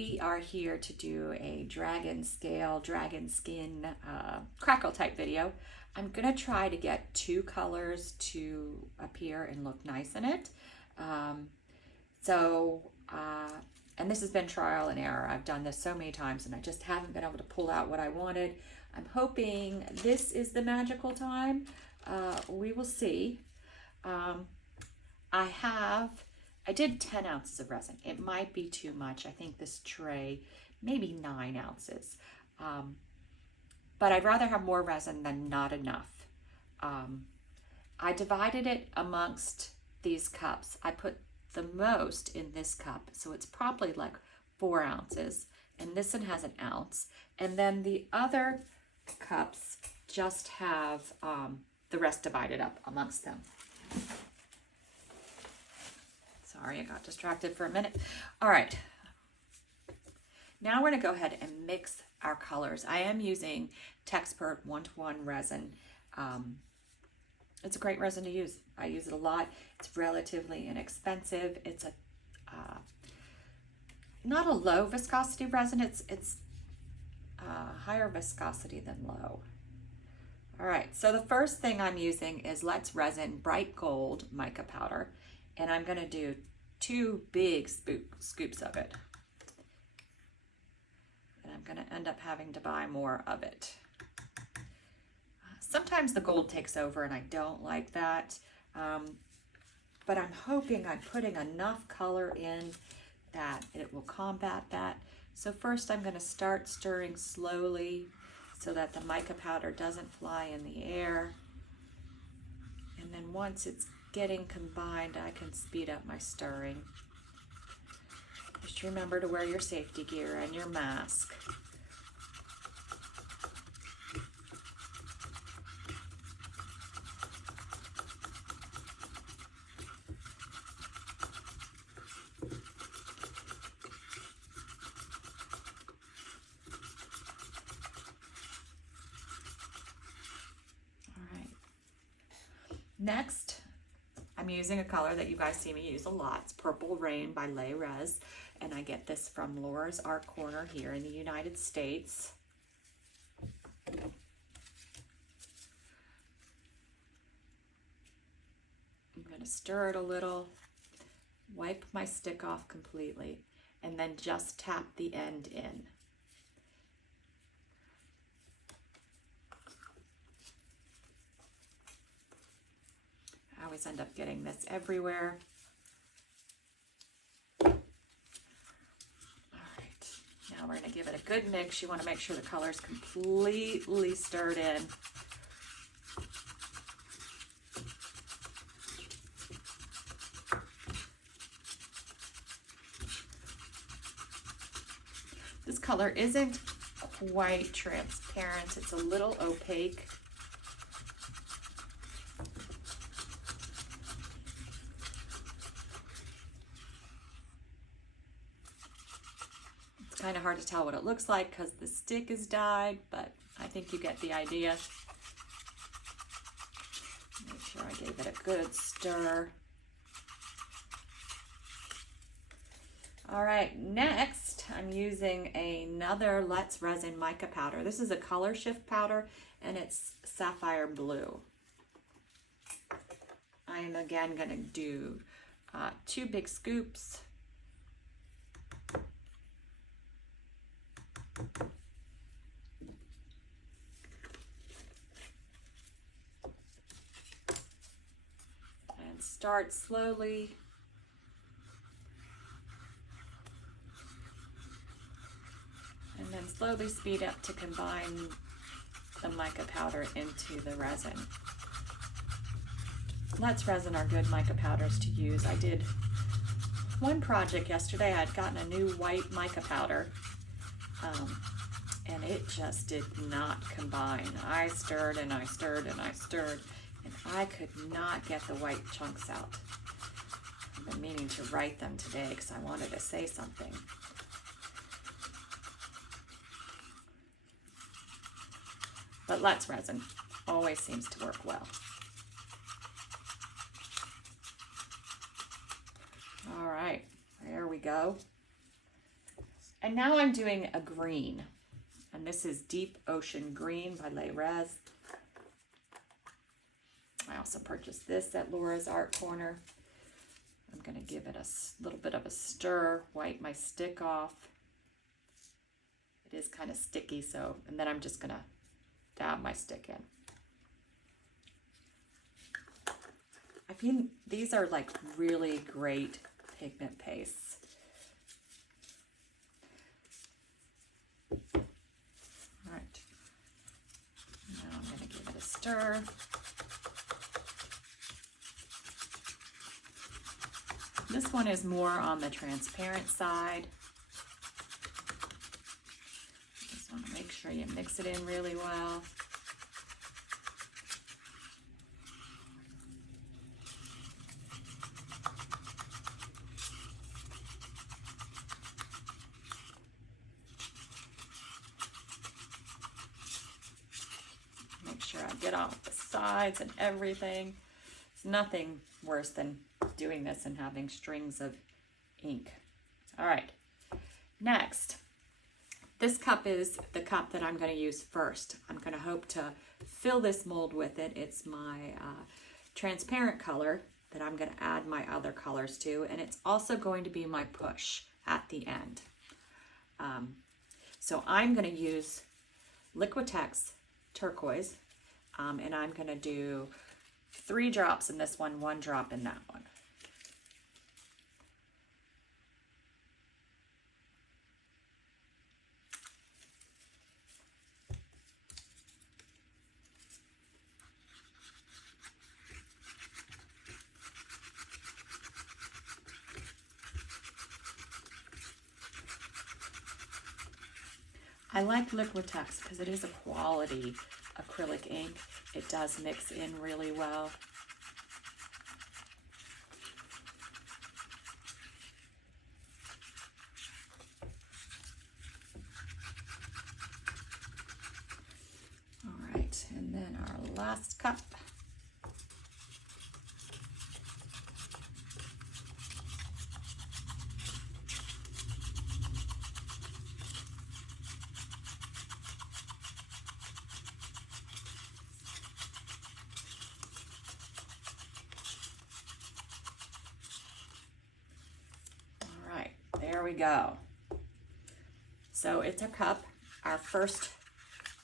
we are here to do a dragon scale, dragon skin crackle type video. I'm gonna try to get 2 colors to appear and look nice in it. And this has been trial and error. I've done this so many times and I just haven't been able to pull out what I wanted. I'm hoping this is the magical time. We will see. I did 10 ounces of resin. It might be too much. I think this tray, maybe 9 ounces. But I'd rather have more resin than not enough. I divided it amongst these cups. I put the most in this cup, so it's probably like 4 ounces. And this one has 1 ounce. And then the other cups just have the rest divided up amongst them. Sorry, I got distracted for a minute. All right. Now we're gonna go ahead and mix our colors. I am using Texpert 1:1 resin. It's a great resin to use. I use it a lot. It's relatively inexpensive. It's a not a low viscosity resin. It's higher viscosity than low. All right, so the first thing I'm using is Let's Resin Bright Gold mica powder, and I'm gonna do 2 big scoops of it. And I'm gonna end up having to buy more of it. Sometimes the gold takes over and I don't like that, but I'm hoping I'm putting enough color in that it will combat that. So first I'm gonna start stirring slowly so that the mica powder doesn't fly in the air. And then once it's getting combined, I can speed up my stirring. Just remember to wear your safety gear and your mask. Next, I'm using a color that you guys see me use a lot. It's Purple Rain by Resin, and I get this from Laura's Art Corner here in the United States. I'm going to stir it a little, wipe my stick off completely, and then just tap the end in. I always end up getting this everywhere. All right, now we're gonna give it a good mix. You wanna make sure the color's completely stirred in. This color isn't quite transparent. It's a little opaque. Kind of hard to tell what it looks like because the stick is dyed, but I think you get the idea. Make sure I gave it a good stir. All right, next I'm using another Let's Resin mica powder. This is a color shift powder and it's sapphire blue. I am again gonna do 2 big scoops. And start slowly. And then slowly speed up to combine the mica powder into the resin. Let's Resin are good mica powders to use. I did one project yesterday. I'd gotten a new white mica powder. And it just did not combine. I stirred and I stirred and I stirred, and I could not get the white chunks out. I've been meaning to write them today because I wanted to say something. But Let's Resin always seems to work well. All right, there we go. And now I'm doing a green. And this is Deep Ocean Green by Resin. I also purchased this at Laura's Art Corner. I'm going to give it a little bit of a stir, wipe my stick off. It is kind of sticky, so, and then I'm just going to dab my stick in. I feel these are like really great pigment pastes. All right, now I'm going to give it a stir. This one is more on the transparent side. Just want to make sure you mix it in really well. Make sure I get off the sides and everything. It's nothing worse than doing this and having strings of ink. All right, next, this cup is the cup that I'm going to use first. I'm going to hope to fill this mold with it. It's my transparent color that I'm going to add my other colors to, and it's also going to be my push at the end. So I'm going to use Liquitex Turquoise, and I'm going to do 3 drops in this one, 1 drop in that one. I like Liquitex because it is a quality acrylic ink. It does mix in really well. All right, and then our last cup. There we go. So it's a cup, our first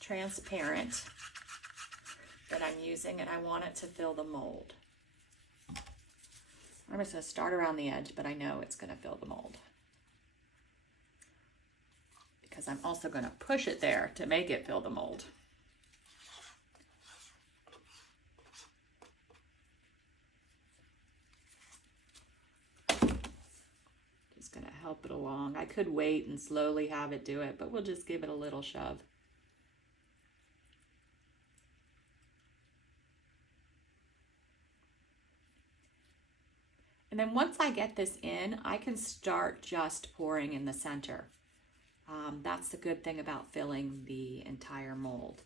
transparent that I'm using, and I want it to fill the mold. I'm just going to start around the edge, but I know it's going to fill the mold, because I'm also going to push it there to make it fill the mold. Going to help it along. I could wait and slowly have it do it, but we'll just give it a little shove. And then once I get this in, I can start just pouring in the center. That's the good thing about filling the entire mold.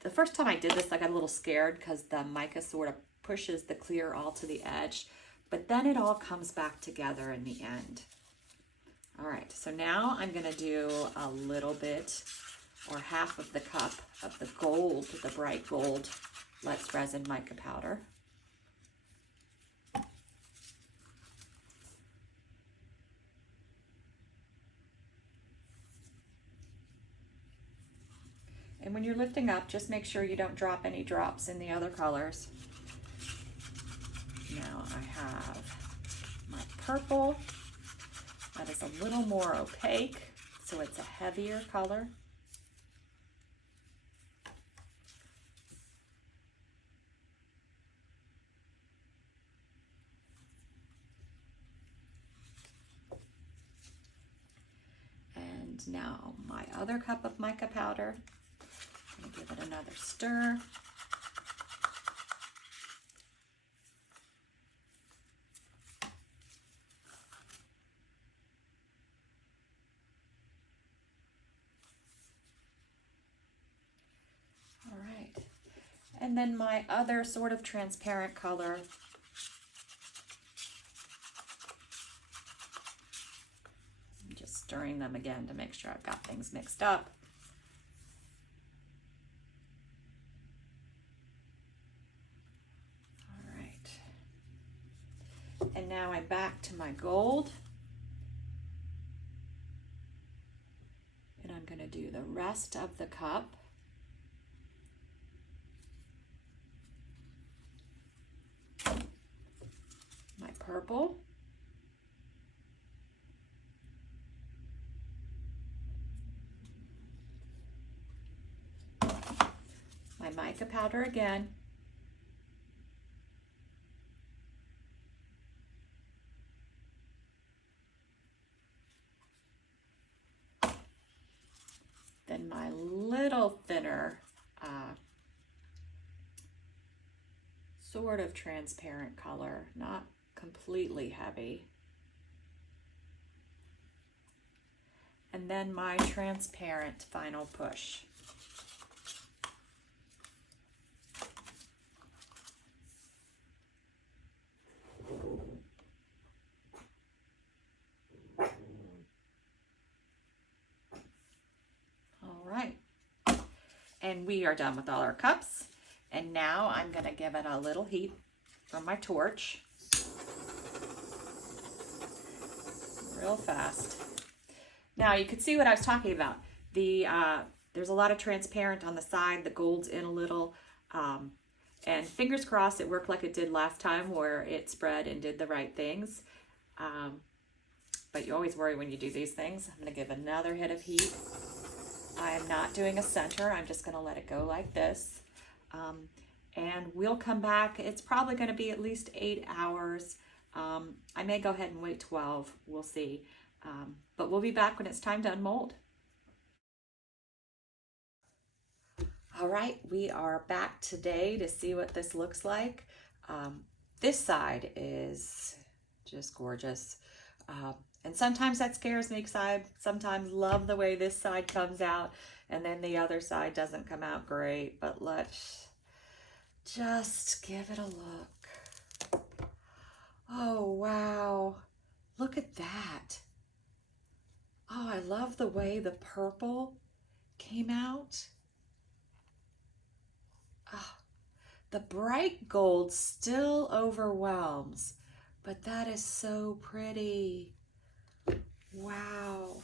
The first time I did this, I got a little scared because the mica sort of pushes the clear all to the edge. But then it all comes back together in the end. All right, so now I'm gonna do a little bit, or half of the cup of the gold, the bright gold Let's Resin mica powder. And when you're lifting up, just make sure you don't drop any drops in the other colors. Now I have my purple that is a little more opaque, so it's a heavier color. And now my other cup of mica powder. I'm gonna give it another stir. And then my other sort of transparent color, I'm just stirring them again to make sure I've got things mixed up. All right. And now I'm back to my gold. And I'm going to do the rest of the cup. My purple. My mica powder again. Then my little thinner, sort of transparent color, not completely heavy. And then my transparent final push. All right. And we are done with all our cups. And now I'm going to give it a little heat from my torch. Real fast. Now you can see what I was talking about. There's a lot of transparent on the side. The gold's in a little. And fingers crossed it worked like it did last time where it spread and did the right things. But you always worry when you do these things. I'm going to give another hit of heat. I am not doing a center. I'm just going to let it go like this. And we'll come back. It's probably going to be at least 8 hours. I may go ahead and wait 12. We'll see. But we'll be back when it's time to unmold. All right, we are back today to see what this looks like. This side is just gorgeous. And sometimes that scares me because I sometimes love the way this side comes out and then the other side doesn't come out great. But let's just give it a look. Oh, wow. Look at that. Oh, I love the way the purple came out. Oh, the bright gold still overwhelms, but that is so pretty. Wow.